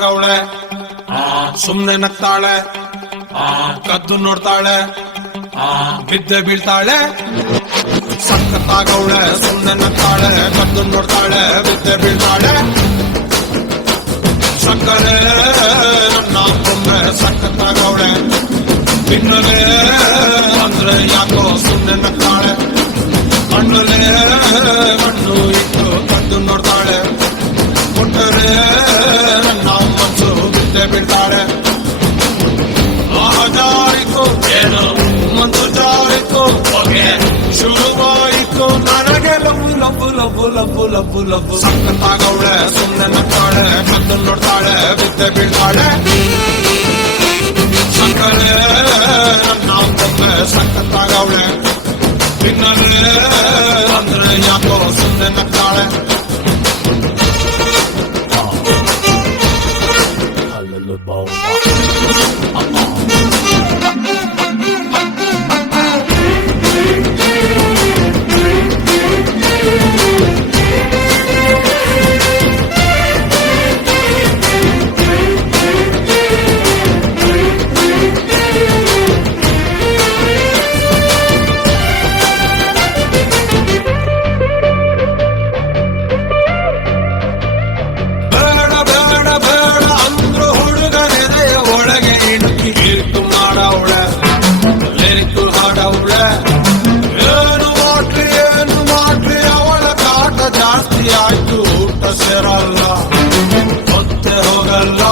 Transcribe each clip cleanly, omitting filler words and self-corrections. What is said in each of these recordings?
ಸಖತ್ತಾಗವಳೆ, ಸುಮ್ನೆ ನಗ್ತಾಳೆ, ಕದ್ದು ನೋಡ್ತಾಳೆ, ಬಿದ್ದೆ ಬೀಳ್ತಾಳೆ. ಸಖತ್ತಾಗವಳೆ, ಸುಮ್ನೆ ನಗ್ತಾಳೆ, ಕದ್ದು ನೋಡ್ತಾಳೆ, ಬಿದ್ದೆ ಬೀಳ್ತಾಳೆ. ಸಕ್ಕರೆ ನನ್ನ ಕೊಂಬೆ ಸಖತ್ತಾಗವಳೆ, ತಿನ್ನಲೆ ಅಂದ್ರೆ ಯಾಕೋ ಸುಮ್ನೆ ನಗ್ತಾಳೆ. ಮಣ್ಣಲೆ ಮಣ್ಣು ಇಟ್ಟು ಕದ್ದು ನೋಡ್ತಾಳೆ, ಕೊಟ್ಟರೆ ನನ್ನ ಮನಸ್ಸು ಬಿದ್ದೆ ಬೀಳ್ತಾಳೆ. ಜಾರಿತು ಏನು ಮಂದು ಜಾರಿತು ಹೊಗೆ ಶುರುವಾಯಿತು ನನಗೆ ಲಬ್ಬು ಲಬ್ಬು ಲಬ್ಬು ಲಬ್ಬು ಲಬ್ಬು ಲಬ್ಬು. ಸಖತ್ತಾಗವಳೆ, ಸುಮ್ಮನೆ ನಗ್ತಾಳೆ, ಕದ್ದು ನೋಡ್ತಾಳೆ, ಬಿದ್ದೆ ಬೀಳ್ತಾಳೆ. ಸಕ್ಕರೆ ನನ್ನ ಕೊಂಬೆ ಸಖತ್ತಾಗವಳೆ, ತಿನ್ನಲೆ ಅಂದ್ರೆ ಯಾಕೋ ಸುಮ್ಮನೆ ನಗ್ತಾಳೆ. ಸೇರಲ್ಲ ಹೊತ್ತೆ ಹೋಗಲ್ಲ,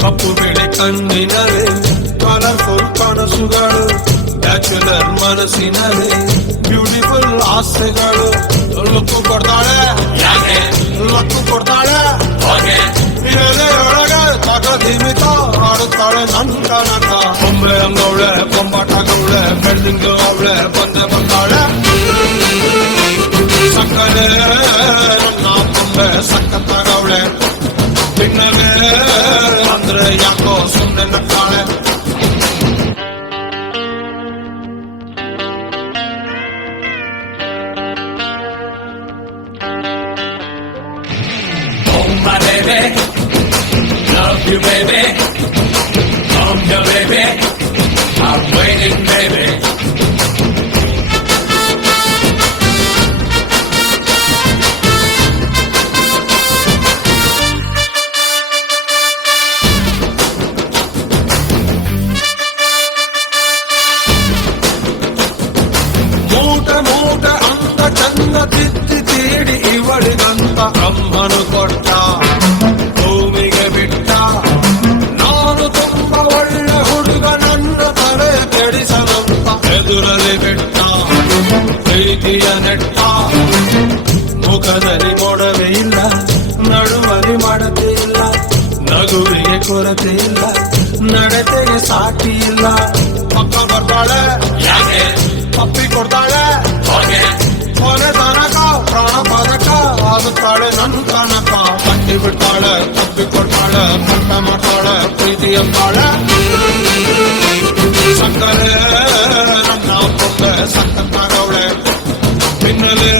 ಕಪ್ಪು ಬಿಳಿ ಕಣ್ಣಿನಲ್ಲಿ ಕಲರ್ಫುಲ್ ಕನಸುಗಳು, ಬ್ಯಾಚುಲರ್ ಮನಸ್ಸಿನಲ್ಲಿ ಬ್ಯೂಟಿಫುಲ್ ಆಸೆಗಳು. ಲೊಕ್ಕು ಕೊಡ್ತಾಳೆ, ಯಾಕೆ ಲೊಕ್ಕು ಕೊಡ್ತಾಳೆ, ಹಾಗೆ ಒಳಗೆ ತಗದಿಮಿತ ಆಡುತ್ತಾಳೆ ನನ್ನ ಕನಕ. ಕೊಂಬೆ ಅಂಗವಳೆ, ಕೊಂಬಾಟಗವಳೆ, ಬೆಳ್ದಿಂಗ ಅವಳೆ ಬಂದೆ ಬಂದಾಳೆ. ಸಕ್ಕರೆ ನನ್ನ ಕೊಂಬೆ ಸಖತ್ತಾಗವಳೆ, ತಿನ್ನಲೆ ಅಂದ್ರೆ ಯಾಕೋ ಸುಮ್ಮನೆ ನಗ್ತಾಳೆ. Oh my baby, love you baby, come here baby, I'm waiting baby. ಮೂಟ ಅಂದ ಚಂದ ತಿದ್ದಿ ತೀಡಿ ಇವಳಿಗಂತ ಬ್ರಹ್ಮನು ಕೊಟ್ಟ, ಭೂಮಿಗೆ ಬಿಟ್ಟ. ನಾನು ತುಂಬ ಒಳ್ಳೆ ಹುಡುಗ, ನನ್ನ ತಲೆ ಕೆಡಿಸಲಂತ ಎದುರಲ್ಲಿ ಬಿಟ್ಟ. ಪ್ರೀತಿಯ ನೆಟ್ಟ, ಮುಖದಲ್ಲಿ ಕೊಡವೆ ಇಲ್ಲ, ನಡುವಲಿ ಮಾಡತೆ ಇಲ್ಲ, ನಗುವಿಗೆ ಕೊರತೆ ಇಲ್ಲ, ನಡತೆಗೆ ಸಾಟಿ ಇಲ್ಲ. ಪಕ್ಕ ಬರ್ತಾಳೆ, ಯಾಕೆ ತಪ್ಪಿ ಕೊಡ್ತಾಳೆ, ಹಾಗೆ ಕೊನೆ ತನಕ ಪ್ರಾಣ ಪದಕ ಆಗುತ್ತಾಳೆ ನನ್ನ ತನಕ. ತಟ್ಟಿ ಬಿಡ್ತಾಳೆ, ತಪ್ಪಿ ಕೊಡ್ತಾಳೆ, ಪಟ್ಟ ಮಾಡ್ತಾಳೆ, ಪ್ರೀತಿ ಅಂತಾಳೆ. ಸಕ್ಕರೆ ನನ್ನ ಕೊಂಬೆ ಸಖತ್ತಾಗವಳೆ, ತಿನ್ನಲೆ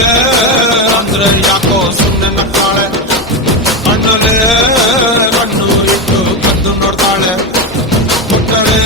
ಅಂದ್ರೆ ಯಾಕೋ ಸುಮ್ಮನೆ ನಗ್ತಾಳೆ. ಮಣ್ಣಲೆ ಮಣ್ಣು ಇಟ್ಟು ಕದ್ದು ನೋಡ್ತಾಳೆ, ಕೊಟ್ಟಳೆ